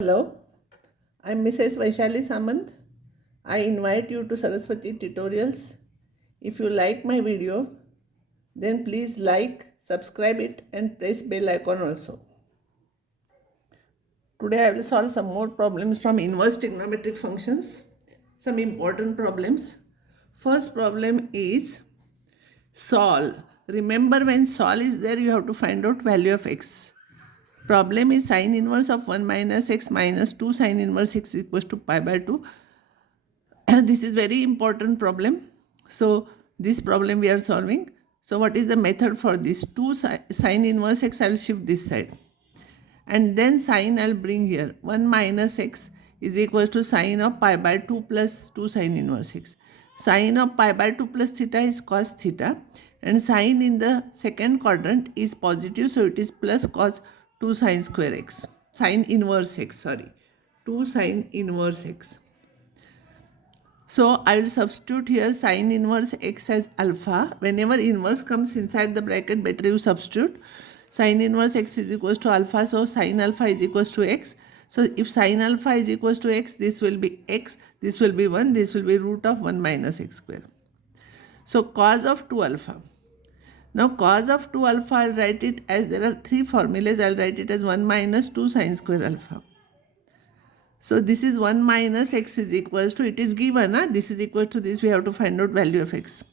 Hello, I'm Mrs. Vaishali Samant. I invite you to Saraswati Tutorials. If you like my videos, then please like, subscribe it and press bell icon also. Today I will solve some more problems from inverse trigonometric functions. Some important problems. First problem is sol. Remember, when sol is there, you have to find out value of x. Problem is sine inverse of 1 minus x minus 2 sine inverse x equals to pi by 2. This is very important problem. So this problem we are solving. So what is the method for this? 2 sine inverse x, I will shift this side. And then sine I will bring here. 1 minus x is equal to sine of pi by 2 plus 2 sine inverse x. Sine of pi by 2 plus theta is cos theta. And sine in the second quadrant is positive. So it is plus cos 2 sine square x. Sine inverse x, sorry. 2 sine inverse x. So I will substitute here sine inverse x as alpha. Whenever inverse comes inside the bracket, better you substitute. Sine inverse x is equals to alpha. So sine alpha is equals to x. So if sine alpha is equals to x, this will be x, this will be 1, this will be root of 1 minus x square. So cos of 2 alpha. Now cos of 2 alpha, I will write it as there are three formulas. I will write it as 1 minus 2 sine square alpha. So this is 1 minus x is equals to, it is given, this is equal to this, we have to find out value of x.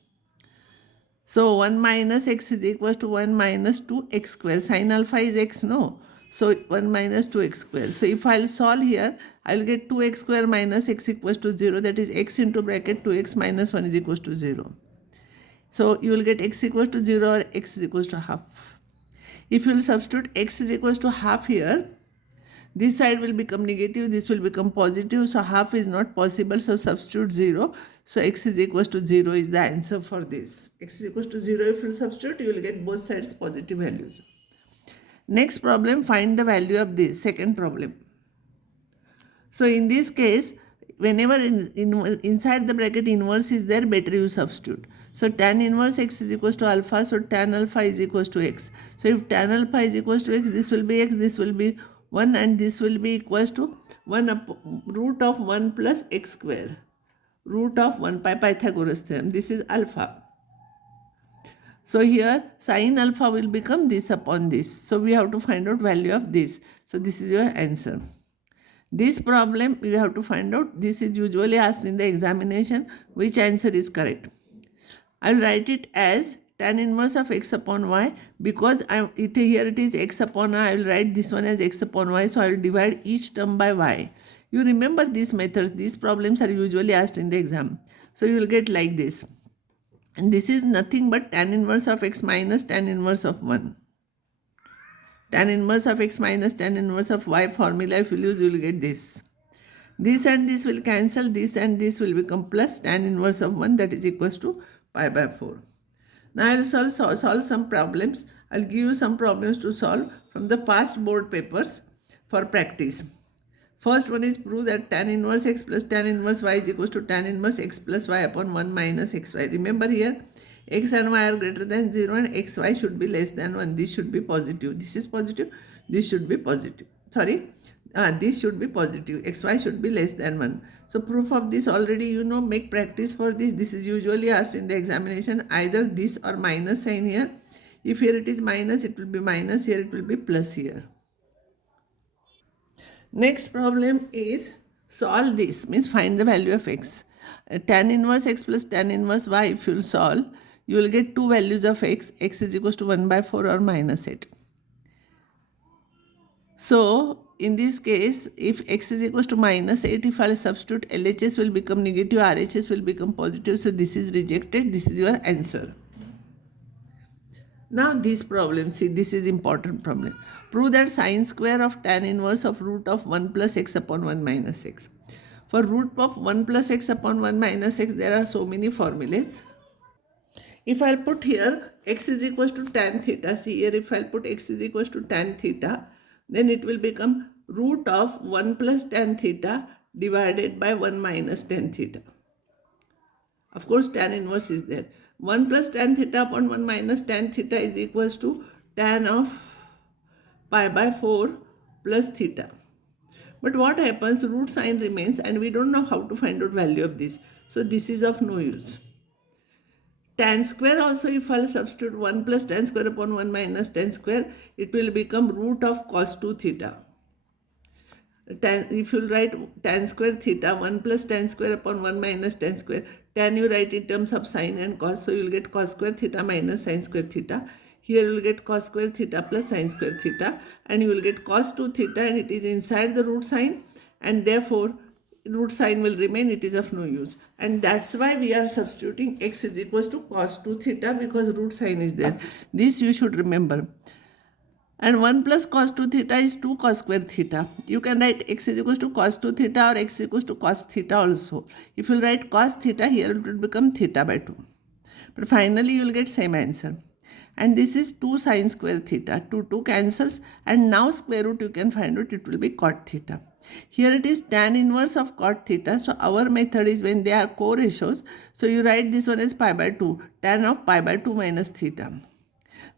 So 1 minus x is equals to 1 minus 2x square. Sin alpha is x, no? So 1 minus 2x square. So if I will solve here, I will get 2x square minus x equals to 0. That is x into bracket 2x minus 1 is equals to 0. So you will get x equals to 0 or x is equals to half. If you will substitute x is equals to half here, this side will become negative, this will become positive, so half is not possible, so substitute 0. So x is equals to 0 is the answer for this. X is equals to 0, if you substitute, you will get both sides positive values. Next problem, find the value of this, second problem. So in this case, whenever inside the bracket inverse is there, better you substitute. So tan inverse x is equals to alpha, so tan alpha is equals to x. So if tan alpha is equals to x, this will be x, this will be 1 and this will be equals to 1 root of 1 plus x square. Root of 1 by Pythagoras theorem. This is alpha. So here sin alpha will become this upon this. So we have to find out value of this. So this is your answer. This problem you have to find out. This is usually asked in the examination. Which answer is correct? I will write it as tan inverse of x upon y, because here it is x upon y. I will write this one as x upon y. So I will divide each term by y. You remember these methods. These problems are usually asked in the exam. So you will get like this. And this is nothing but tan inverse of x minus tan inverse of 1. Tan inverse of x minus tan inverse of y formula, if you use, you will get this. This and this will cancel. This and this will become plus tan inverse of 1, that is equals to pi by 4. Now I will solve some problems. I will give you some problems to solve from the past board papers for practice. First one is prove that tan inverse x plus tan inverse y is equals to tan inverse x plus y upon 1 minus xy. Remember here, x and y are greater than 0 and xy should be less than 1. This should be positive. This is positive. This should be positive. This should be positive. xy should be less than 1. So proof of this already you know. Make practice for this. This is usually asked in the examination. Either this or minus sign here. If here it is minus, it will be minus. Here it will be plus here. Next problem is solve this. Means find the value of x. Tan inverse x plus tan inverse y, if you will solve, you will get two values of x. X is equals to 1 by 4 or minus 8. So in this case, if x is equals to minus 8, if I substitute, LHS will become negative, RHS will become positive. So this is rejected. This is your answer. Now this problem, see, this is important problem. Prove that sine square of tan inverse of root of 1 plus x upon 1 minus x. For root of 1 plus x upon 1 minus x, there are so many formulas. If I'll put here x is equals to tan theta, see here, if I'll put x is equals to tan theta, then it will become root of 1 plus tan theta divided by 1 minus tan theta. Of course, tan inverse is there. 1 plus tan theta upon 1 minus tan theta is equals to tan of pi by 4 plus theta. But what happens, root sign remains and we don't know how to find out value of this. So this is of no use. Tan square also, if I'll substitute 1 plus tan square upon 1 minus tan square, it will become root of cos 2 theta. If you write tan square theta, 1 plus tan square upon 1 minus tan square, tan you write in terms of sine and cos, so you will get cos square theta minus sine square theta. Here you will get cos square theta plus sine square theta, and you will get cos 2 theta, and it is inside the root sign, and therefore root sign will remain, it is of no use. And that's why we are substituting x is equals to cos 2 theta, because root sign is there. This you should remember. And 1 plus cos 2 theta is 2 cos square theta. You can write x is equals to cos 2 theta or x is equals to cos theta also. If you write cos theta, here it will become theta by 2. But finally you will get same answer. And this is 2 sine square theta. 2 cancels, and now square root you can find out, it will be cot theta. Here it is tan inverse of cot theta. So our method is when they are co-ratios. So you write this one as pi by 2. Tan of pi by 2 minus theta.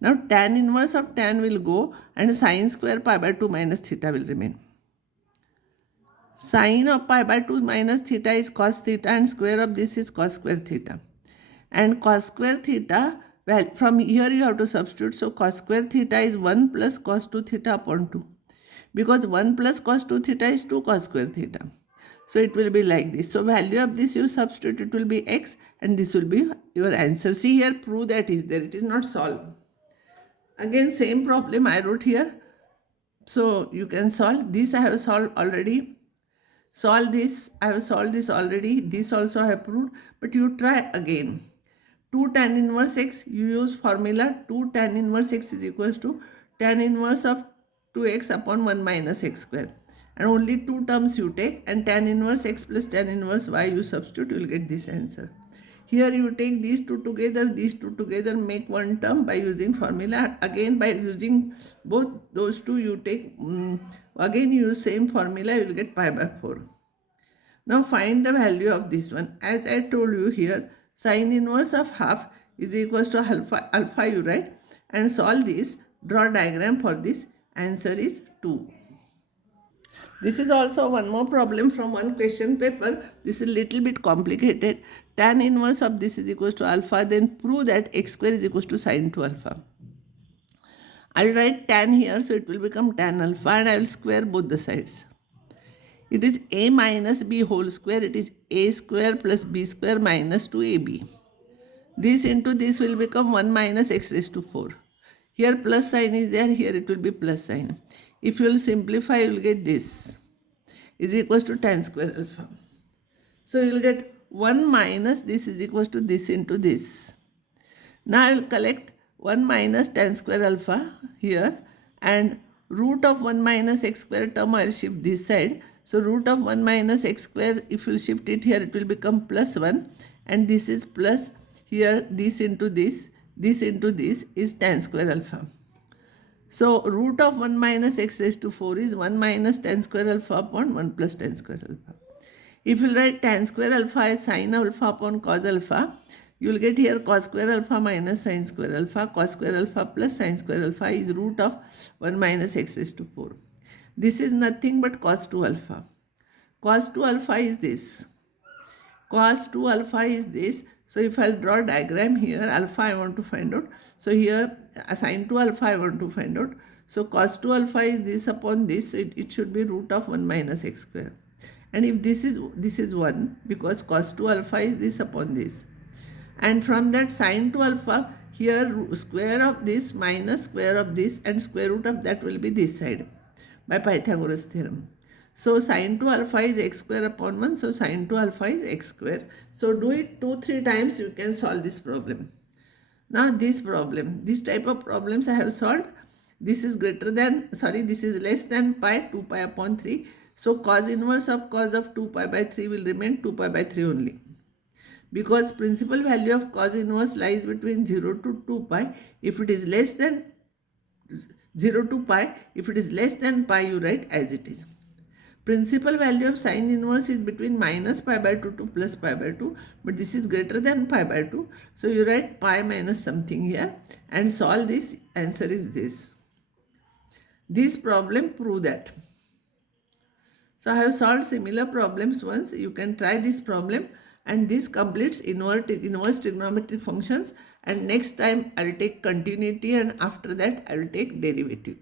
Now tan inverse of tan will go and sine square pi by 2 minus theta will remain. Sine of pi by 2 minus theta is cos theta, and square of this is cos square theta. And cos square theta, well, from here you have to substitute. So cos square theta is 1 plus cos 2 theta upon 2. Because 1 plus cos 2 theta is 2 cos square theta. So it will be like this. So value of this you substitute, it will be x, and this will be your answer. See here, prove that is there. It is not solved. Again, same problem I wrote here. So you can solve this. I have solved already. Solve this. I have solved this already. This also I have proved. But you try again. 2 tan inverse x, you use formula 2 tan inverse x is equals to tan inverse of 2x upon 1 minus x square. And only 2 terms you take, and tan inverse x plus tan inverse y you substitute, you will get this answer. Here you take these two together, make one term by using formula. Again by using both those two you take, again use same formula, you will get pi by 4. Now find the value of this one. As I told you here, sine inverse of half is equals to alpha you write, and solve this, draw diagram for this, answer is 2. This is also one more problem from one question paper. This is a little bit complicated. Tan inverse of this is equals to alpha, then prove that x square is equals to sine 2 alpha. I will write tan here, so it will become tan alpha, and I will square both the sides. It is a minus b whole square. It is a square plus b square minus 2ab. This into this will become 1 minus x raised to 4. Here plus sign is there, here it will be plus sign. If you will simplify, you will get this is equals to tan square alpha. So you will get 1 minus this is equals to this into this. Now I will collect 1 minus tan square alpha here, and root of 1 minus x square term I will shift this side. So root of 1 minus x square, if you shift it here, it will become plus 1, and this is plus, here this into this into this is tan square alpha. So root of 1 minus x raised to 4 is 1 minus tan square alpha upon 1 plus tan square alpha. If you write tan square alpha as sine alpha upon cos alpha, you will get here cos square alpha minus sine square alpha. Cos square alpha plus sine square alpha is root of 1 minus x raised to 4. This is nothing but cos 2 alpha. Cos 2 alpha is this. Cos 2 alpha is this. So if I'll draw a diagram here, alpha I want to find out. So here sine 2 alpha I want to find out. So cos 2 alpha is this upon this. It should be root of 1 minus x square. And if this is 1, because cos 2 alpha is this upon this. And from that sine 2 alpha, here square of this minus square of this, and square root of that will be this side by Pythagoras theorem. So sine 2 alpha is x square upon 1. So sine 2 alpha is x square. So do it 2-3 times, you can solve this problem. Now this problem, this type of problems I have solved. This is this is less than pi, 2 pi upon 3. So cos inverse of cos of 2 pi by 3 will remain 2 pi by 3 only. Because principal value of cos inverse lies between 0 to 2 pi. If it is less than 0 to pi, if it is less than pi, you write as it is. Principal value of sine inverse is between minus pi by 2 to plus pi by 2, but this is greater than pi by 2. So you write pi minus something here and solve this. Answer is this. This problem prove that. So I have solved similar problems once. You can try this problem, and this completes inverse trigonometric functions, and next time I'll take continuity, and after that I will take derivative.